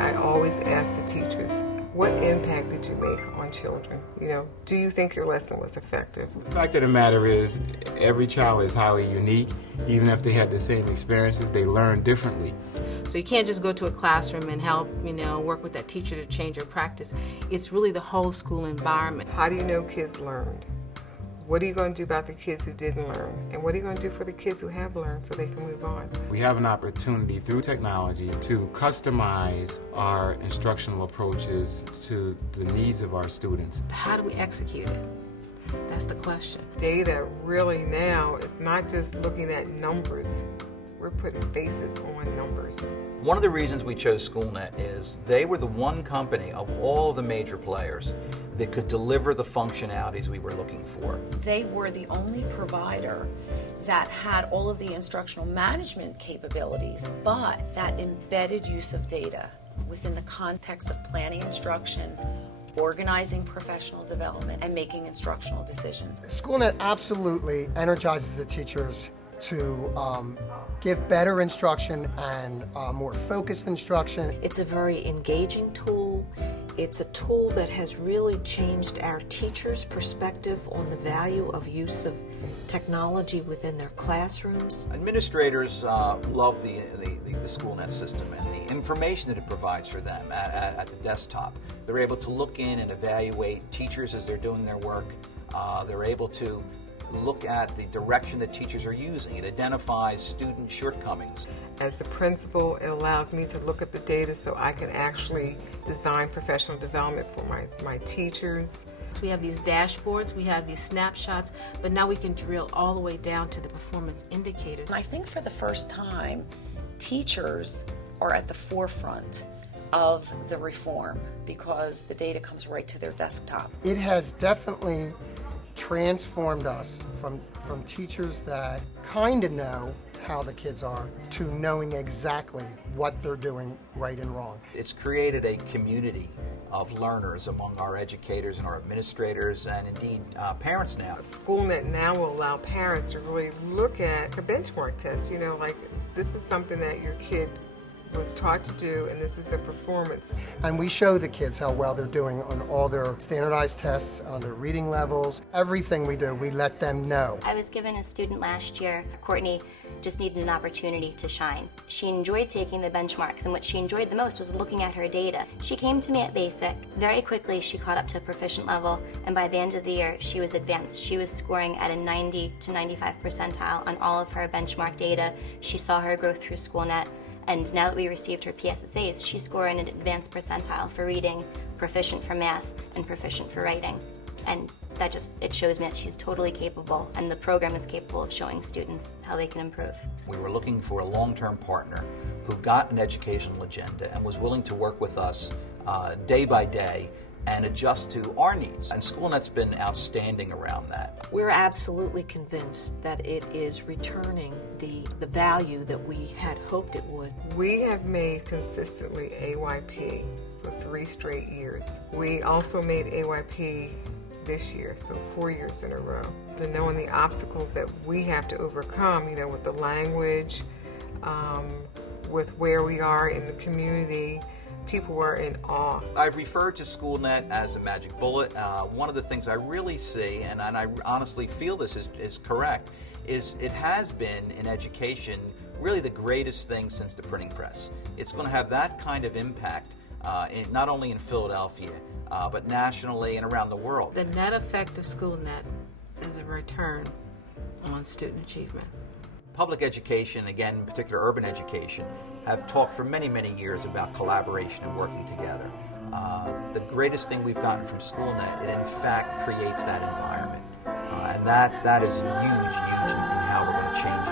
I always ask the teachers, what impact did you make on children? Do you think your lesson was effective? The fact of the matter is, every child is highly unique. Even if they had the same experiences, they learn differently. So you can't just go to a classroom and help, work with that teacher to change your practice. It's really the whole school environment. How do you know kids learned? What are you going to do about the kids who didn't learn? And what are you going to do for the kids who have learned so they can move on? We have an opportunity through technology to customize our instructional approaches to the needs of our students. How do we execute it? That's the question. Data really now is not just looking at numbers. We're putting faces on numbers. One of the reasons we chose SchoolNet is they were the one company of all of the major players that could deliver the functionalities we were looking for. They were the only provider that had all of the instructional management capabilities, but that embedded use of data within the context of planning instruction, organizing professional development, and making instructional decisions. SchoolNet absolutely energizes the teachers to give better instruction and more focused instruction. It's a very engaging tool. It's a tool that has really changed our teachers' perspective on the value of use of technology within their classrooms. Administrators love the SchoolNet system and the information that it provides for them at the desktop. They're able to look in and evaluate teachers as they're doing their work. They're able to look at the direction that teachers are using. It identifies student shortcomings. As the principal, it allows me to look at the data so I can actually design professional development for my teachers. We have these dashboards, we have these snapshots, but now we can drill all the way down to the performance indicators. I think for the first time, teachers are at the forefront of the reform because the data comes right to their desktop. It has definitely transformed us from teachers that kind of know how the kids are to knowing exactly what they're doing right and wrong. It's created a community of learners among our educators and our administrators and indeed parents now. SchoolNet now will allow parents to really look at a benchmark test, like this is something that your kid was taught to do, and this is the performance. And we show the kids how well they're doing on all their standardized tests, on their reading levels. Everything we do, we let them know. I was given a student last year. Courtney just needed an opportunity to shine. She enjoyed taking the benchmarks, and what she enjoyed the most was looking at her data. She came to me at basic. Very quickly, she caught up to proficient level, and by the end of the year, she was advanced. She was scoring at a 90 to 95 percentile on all of her benchmark data. She saw her grow through SchoolNet. And now that we received her PSSAs, she's scoring an advanced percentile for reading, proficient for math, and proficient for writing. And it shows me that she's totally capable, and the program is capable of showing students how they can improve. We were looking for a long-term partner who got an educational agenda and was willing to work with us day by day and adjust to our needs. And SchoolNet's been outstanding around that. We're absolutely convinced that it is returning the value that we had hoped it would. We have made consistently AYP for 3 straight years. We also made AYP this year, so 4 years in a row. To knowing the obstacles that we have to overcome, with the language, with where we are in the community, people are in awe. I've referred to SchoolNet as the magic bullet. One of the things I really see, and I honestly feel this is correct, is it has been in education really the greatest thing since the printing press. It's going to have that kind of impact not only in Philadelphia, but nationally and around the world. The net effect of SchoolNet is a return on student achievement. Public education, again, in particular urban education, have talked for many, many years about collaboration and working together. The greatest thing we've gotten from SchoolNet, it in fact creates that environment. And that is huge in how we're going to change